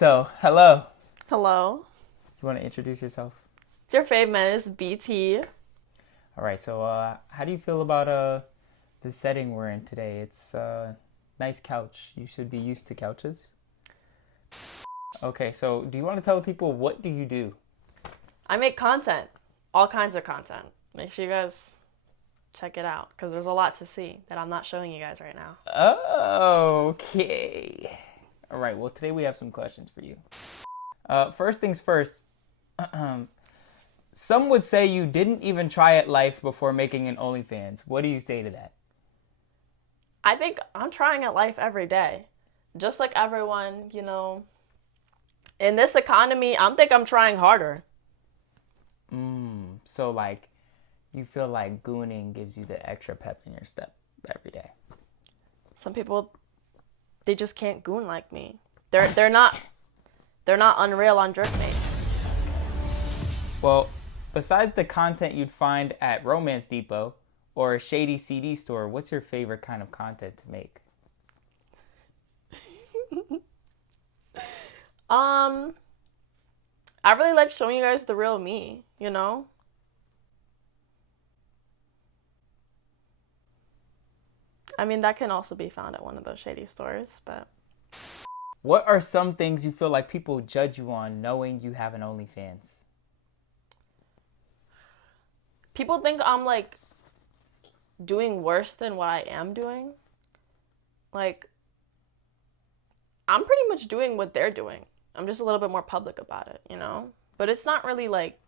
So, hello. Hello. You want to introduce yourself? It's your FAVMENACE BT. All right. So, how do you feel about the setting we're in today? It's nice couch. You should be used to couches. Okay. So, do you want to tell people what do you do? I make content. All kinds of content. Make sure you guys check it out because there's a lot to see that I'm not showing you guys right now. Okay. All right. Well, today we have some questions for you. First things first. Some would say you didn't even try at life before making an OnlyFans. What do you say to that? I think I'm trying at life every day. Just like everyone, in this economy, I'm trying harder. So, like, you feel like gooning gives you the extra pep in your step every day. Some people, they just can't goon like me. They're not unreal on Jerkmates. Well, besides the content you'd find at Romance Depot or a shady CD store, what's your favorite kind of content to make? I really like showing you guys the real me, I mean, that can also be found at one of those shady stores, but... What are some things you feel like people judge you on knowing you have an OnlyFans? People think I'm, like, doing worse than what I am doing. Like, I'm pretty much doing what they're doing. I'm just a little bit more public about it, But it's not really, like,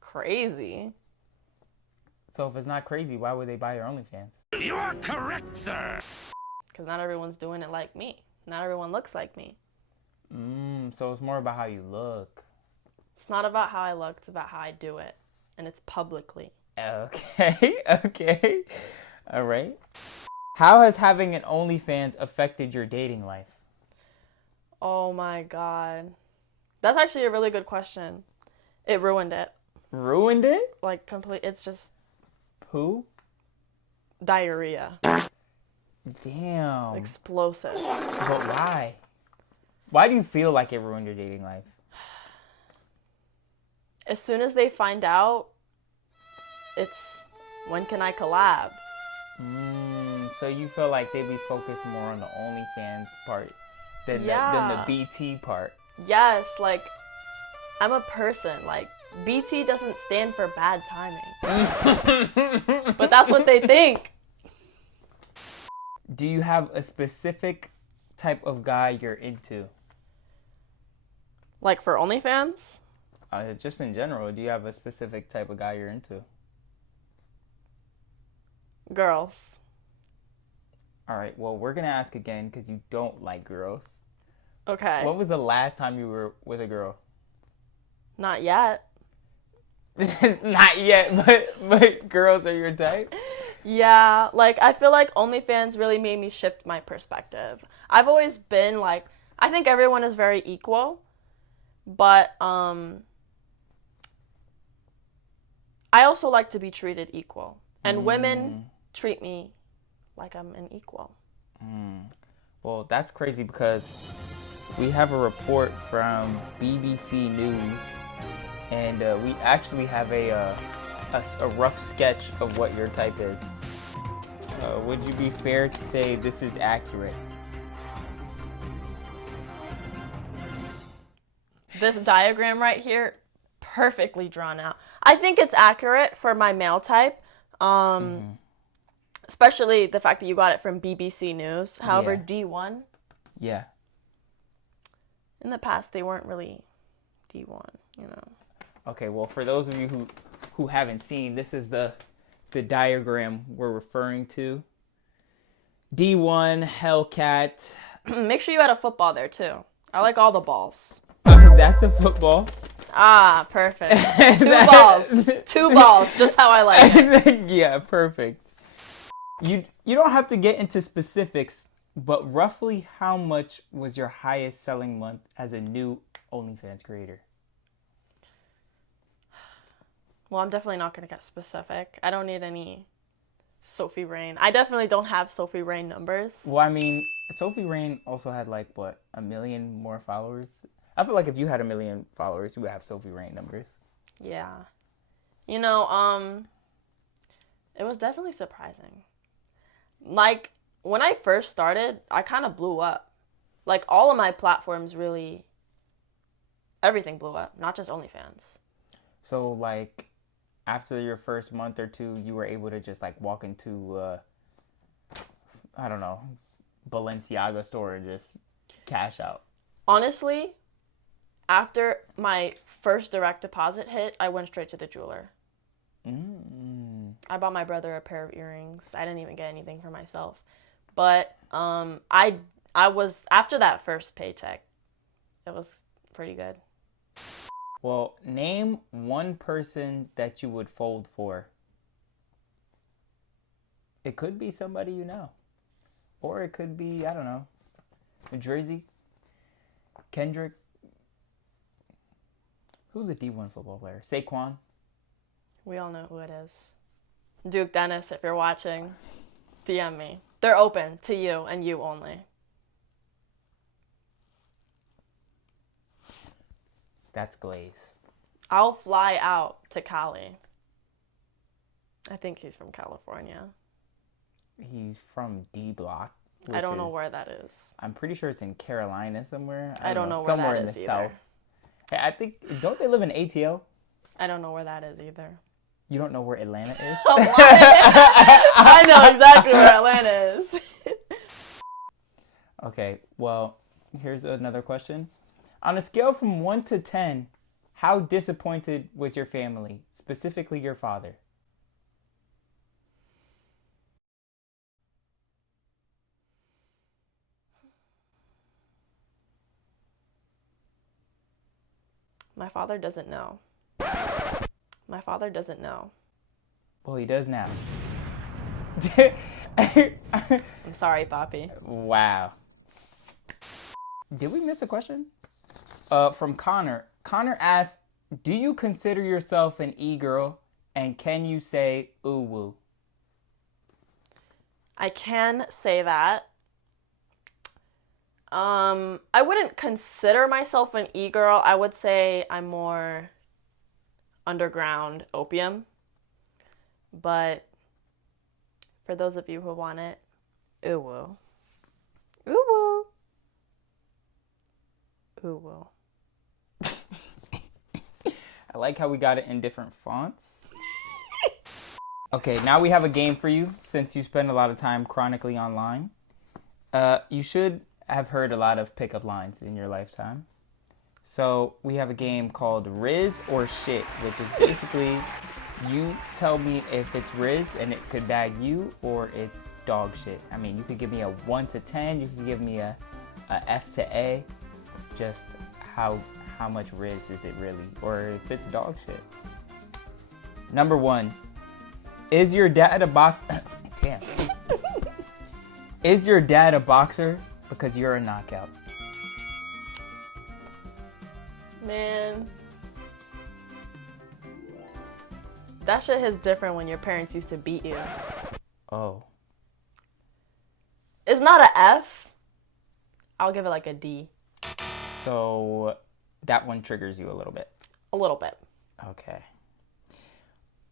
crazy. So if it's not crazy, why would they buy your OnlyFans? You're correct, sir. Because not everyone's doing it like me. Not everyone looks like me. So it's more about how you look. It's not about how I look. It's about how I do it. And it's publicly. Okay. All right. How has having an OnlyFans affected your dating life? Oh my God. That's actually a really good question. It ruined it. Ruined it? Like, it's just... Poo? Diarrhea. Damn. Explosive. But why? Why do you feel like it ruined your dating life? As soon as they find out, it's, when can I collab? So you feel like they'd be focused more on the OnlyFans part than the BT part. Yes, like, I'm a person. Like, BT doesn't stand for bad timing. But that's what they think. Do you have a specific type of guy you're into? Like for OnlyFans? Just in general, do you have a specific type of guy you're into? Girls. All right, well, we're going to ask again because you don't like girls. Okay. What was the last time you were with a girl? Not yet. Not yet, but girls are your type? Yeah, like, I feel like OnlyFans really made me shift my perspective. I've always been, like, I think everyone is very equal, but, I also like to be treated equal. And women treat me like I'm an equal. Well, that's crazy because we have a report from BBC News, and we actually have a rough sketch of what your type is. Would you be fair to say this is accurate? This diagram right here, perfectly drawn out. I think it's accurate for my male type, especially the fact that you got it from BBC News. However, Yeah. D1, Yeah. in the past, they weren't really D1, Okay, well, for those of you who haven't seen, this is the diagram we're referring to. D1, Hellcat. Make sure you add a football there, too. I like all the balls. That's a football. Ah, perfect. Two balls, just how I like it. Yeah, perfect. You don't have to get into specifics, but roughly how much was your highest selling month as a new OnlyFans creator? Well, I'm definitely not going to get specific. I don't need any Sophie Rain. I definitely don't have Sophie Rain numbers. Well, I mean, Sophie Rain also had like what, 1 million more followers. I feel like if you had 1 million followers, you would have Sophie Rain numbers. Yeah. You know, it was definitely surprising. Like, when I first started, I kind of blew up. Like, all of my platforms really, everything blew up, not just OnlyFans. So, like, after your first month or two, you were able to just, like, walk into, I don't know, Balenciaga store and just cash out. Honestly, after my first direct deposit hit, I went straight to the jeweler. I bought my brother a pair of earrings. I didn't even get anything for myself. But I was, after that first paycheck, it was pretty good. Well, name one person that you would fold for. It could be somebody you know. Or it could be, I don't know, New Jersey, Kendrick. Who's a D1 football player? Saquon. We all know who it is. Duke Dennis, if you're watching, DM me. They're open to you and you only. That's Glaze. I'll fly out to Cali. I think he's from California. He's from D Block. I don't know where that is. I'm pretty sure it's in Carolina somewhere. I don't know where somewhere that in is the either. south. Hey, I think, don't they live in ATL? I don't know where that is either. You don't know where Atlanta is? I know exactly where Atlanta is. Okay, well, here's another question. On a scale from 1 to 10, how disappointed was your family, specifically your father? My father doesn't know. My father doesn't know. Well, he does now. I'm sorry, Papi. Wow. Did we miss a question? From Connor. Connor asked, do you consider yourself an e-girl? And can you say ooh woo? I can say that. I wouldn't consider myself an e-girl. I would say I'm more underground opium. But for those of you who want it, ooh woo. Ooh woo. Ooh woo. I like how we got it in different fonts. Okay, now we have a game for you since you spend a lot of time chronically online. You should have heard a lot of pickup lines in your lifetime. So we have a game called Riz or Shit, which is basically you tell me if it's Riz and it could bag you or it's dog shit. I mean, you could give me a 1 to 10, you could give me a F to A, just how much Riz is it really, or if it's dog shit. Number 1, is your dad a Damn. Is your dad a boxer? Because you're a knockout. Man. That shit is different when your parents used to beat you. Oh. It's not a F. I'll give it like a D. So that one triggers you a little bit. A little bit. Okay.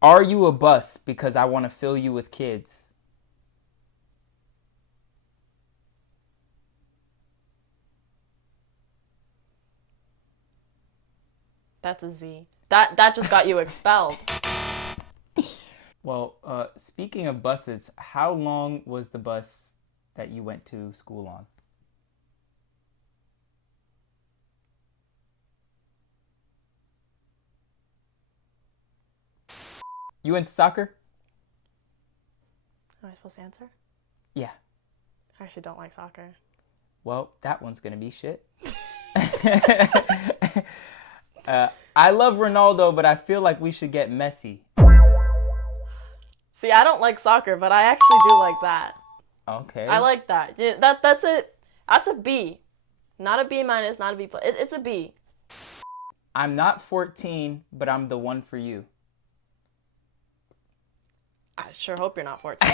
Are you a bus because I want to fill you with kids? That's a Z. That just got you expelled. Well, speaking of buses, how long was the bus that you went to school on? You went to soccer? Am I supposed to answer? Yeah. I actually don't like soccer. Well, that one's going to be shit. I love Ronaldo, but I feel like we should get Messi. See, I don't like soccer, but I actually do like that. Okay. I like that. Yeah, that's it. That's a B. Not a B minus, not a B plus. It's a B. I'm not 14, but I'm the one for you. I I sure hope you're not 14.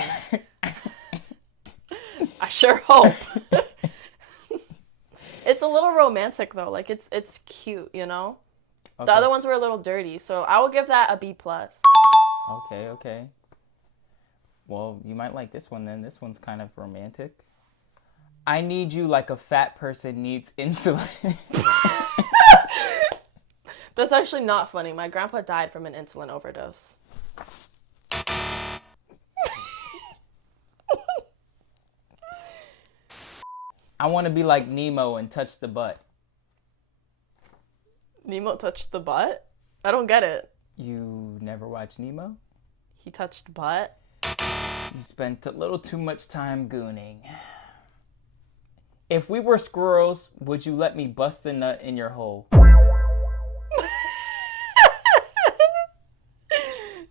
I sure hope. It's a little romantic though. Like it's cute, you know? Okay. The other ones were a little dirty, so I will give that a B+. Okay, okay. Well, you might like this one then. This one's kind of romantic. I need you like a fat person needs insulin. That's actually not funny. My grandpa died from an insulin overdose. I want to be like Nemo and touch the butt. Nemo touched the butt? I don't get it. You never watched Nemo? He touched butt? You spent a little too much time gooning. If we were squirrels, would you let me bust a nut in your hole?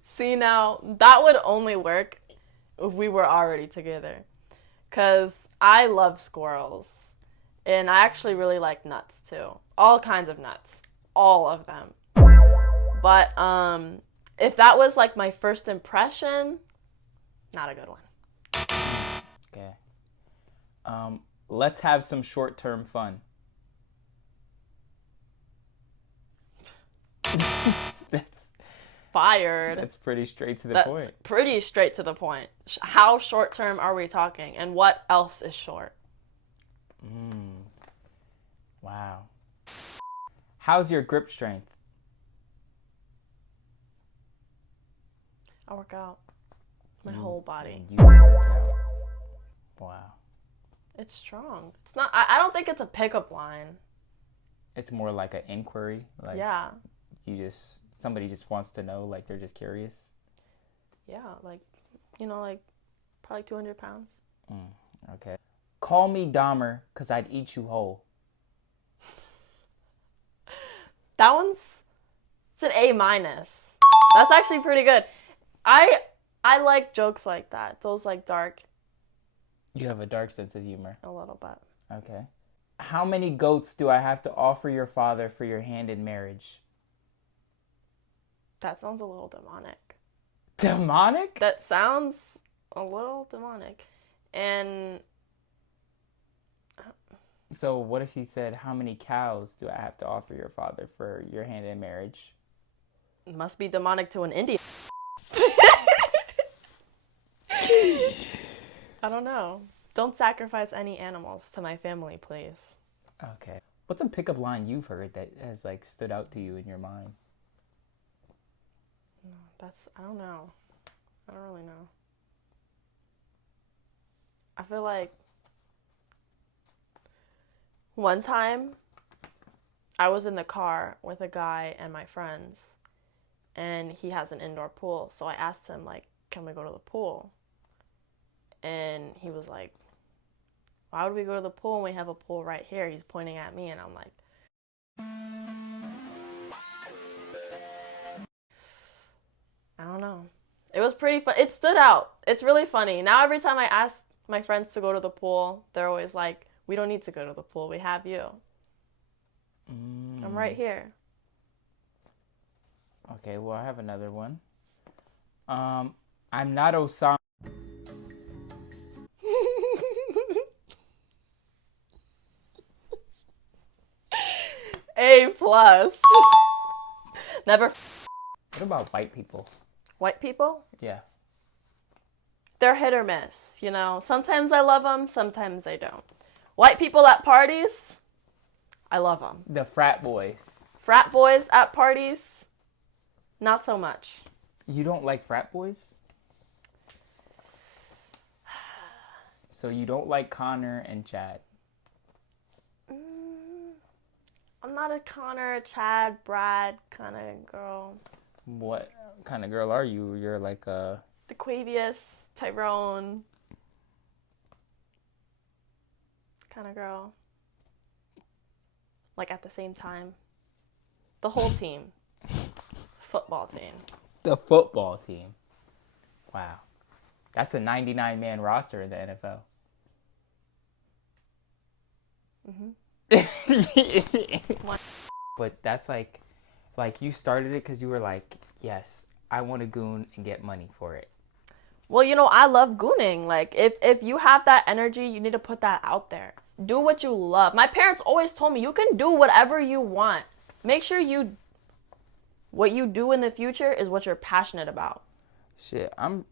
See, now, that would only work if we were already together. Because I love squirrels. And I actually really like nuts, too. All kinds of nuts. All of them. But, if that was, like, my first impression, not a good one. Okay. Let's have some short-term fun. Fired. That's pretty straight to the point. That's pretty straight to the point. How short term are we talking? And what else is short? Wow. How's your grip strength? I work out. My whole body. You work out. Wow. It's strong. It's not. I don't think it's a pickup line. It's more like an inquiry. Like Yeah. Somebody just wants to know, like they're just curious. Yeah, like, you know, like probably 200 pounds. Okay. Call me Dahmer, cause I'd eat you whole. That one's, it's an A-. That's actually pretty good. I like jokes like that. Those like dark. You have a dark sense of humor. A little bit. Okay. How many goats do I have to offer your father for your hand in marriage? That sounds a little demonic. Demonic? That sounds a little demonic. And So what if he said, how many cows do I have to offer your father for your hand in marriage? it must be demonic to an Indian. I don't know. Don't sacrifice any animals to my family, please. Okay. What's a pickup line you've heard that has like stood out to you in your mind? I don't know. I don't really know. I feel like one time I was in the car with a guy and my friends, and he has an indoor pool. So I asked him, like, can we go to the pool? And he was like, why would we go to the pool when we have a pool right here? He's pointing at me, and I'm like, I don't know. It was pretty fun. It stood out. It's really funny. Now every time I ask my friends to go to the pool, they're always like, we don't need to go to the pool. We have you. I'm right here. Okay, well, I have another one. I'm not Osama. A+. Never. What about white people? White people? Yeah. They're hit or miss, you know. Sometimes I love them, sometimes I don't. White people at parties, I love them. The frat boys. Frat boys at parties, not so much. You don't like frat boys? So you don't like Connor and Chad? I'm not a Connor, Chad, Brad kind of girl. What kind of girl are you? You're like a... DeQuavius, Tyrone kind of girl. Like at the same time. The whole team. Football team. The football team. Wow. That's a 99-man roster in the NFL. But that's like you started it because you were like, yes, I want to goon and get money for it. Well, you know, I love gooning. Like, if you have that energy, you need to put that out there. Do what you love. My parents always told me, you can do whatever you want. Make sure what you do in the future is what you're passionate about. Shit, I'm